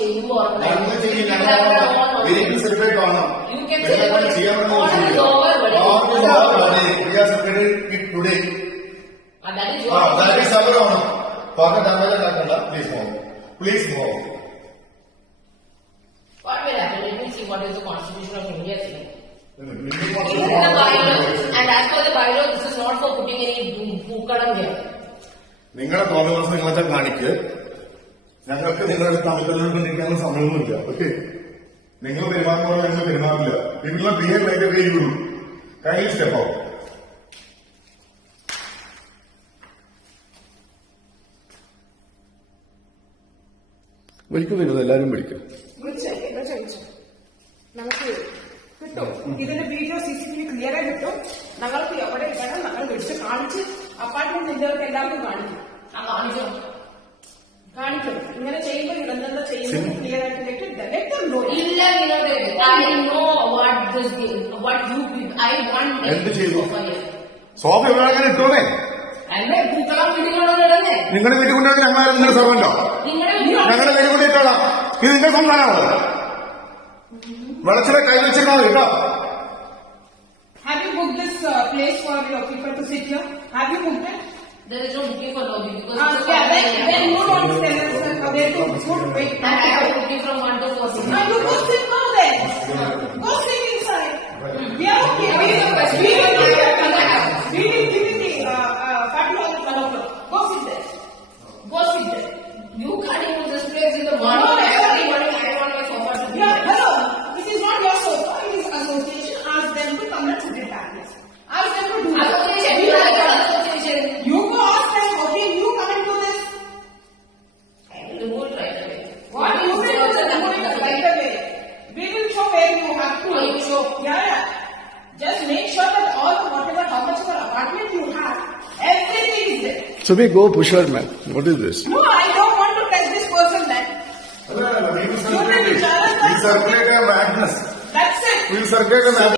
ചെയ്യുമ്പോൾ സെലിബ്രേറ്റ് ആണോ you can celebrate all is over today. That is your that is our honor. Father Dhamma, please move. Please move. What will happen? Let me see what is the Constitution of India saying. In the bylaw, and as per the bylaw, this is not for putting any പൂക്കളം here. നിങ്ങളുടെ കോൺഗ്രസ് നിങ്ങളെ കാണിക്ക്. ഞങ്ങൾക്ക് നിങ്ങളുടെ തമ്മിലുള്ള സമയമൊന്നുമില്ല. ഓക്കെ, നിങ്ങൾ പെരുമാറുമ്പോൾ ഞങ്ങൾ പെരുമാറില്ല. നിങ്ങളുടെ behave like a way you do. Kindly step out. വിളിക്കുന്നത് എല്ലാവരും വിളിക്കും. നമുക്ക് കിട്ടും ഇതിന്റെ വീഡിയോ CCTV ക്ലിയർ ആയി കിട്ടും. ഞങ്ങൾക്ക് എവിടെ വേണം ഞങ്ങൾ വിളിച്ച് കാണിച്ച് അപ്പാർട്ട്മെന്റ് ഇന്ത്യകൾക്ക് എല്ലാവർക്കും കാണിക്കും. ഇങ്ങനെ ചെയ്യുമ്പോൾ ഇതെന്താ ചെയ്യുന്നത് ക്ലിയർ ആയിട്ട് ഇല്ല. I know what you I want. എന്ത് ചെയ്തു? സോഫ എവിടെ അങ്ങനെ ഇട്ടോന്നേ. പൂക്കളം വീടുകളെ നിങ്ങളുടെ വീട്ടിൽ കൊണ്ടുവന്ന് ഞങ്ങളാരും നിങ്ങളുടെ സർവന്റോ? ഞങ്ങളുടെ വീട്ടിൽ കൊണ്ട് ഇട്ടോളാം. ഇത് നിങ്ങളുടെ സംസ്ഥാനമാണോ? വെളച്ചിലെ കൈ വെച്ചിരുന്നോ കേട്ടോ. Have you booked this place for your people to sit here? Have you booked it? There is no booking for lobby because then you don't tell us where to put wait. I have booking from 1 to 4. You go sit now then. Go sit inside. We are okay. We will give you the party hall at 1 o'clock. Go sit there. Go sit there. You can't use this place in the morning. No, every morning I want my sofa to be. Yeah, hello. It is not your sofa. It is association. Ask them to come and sit it back. Ask them to do that. Association. You go ask them. Okay, you come and do this. I will remove it right away. What you will remove it right away. We will show where you have to. Oh, you show. Yeah. Just make sure that all whatever how much of an apartment you have, everything is there. So we go pusher man. What is this? No, I don't want to touch this person then. We will circulate a madness. That's it. We will circulate a madness.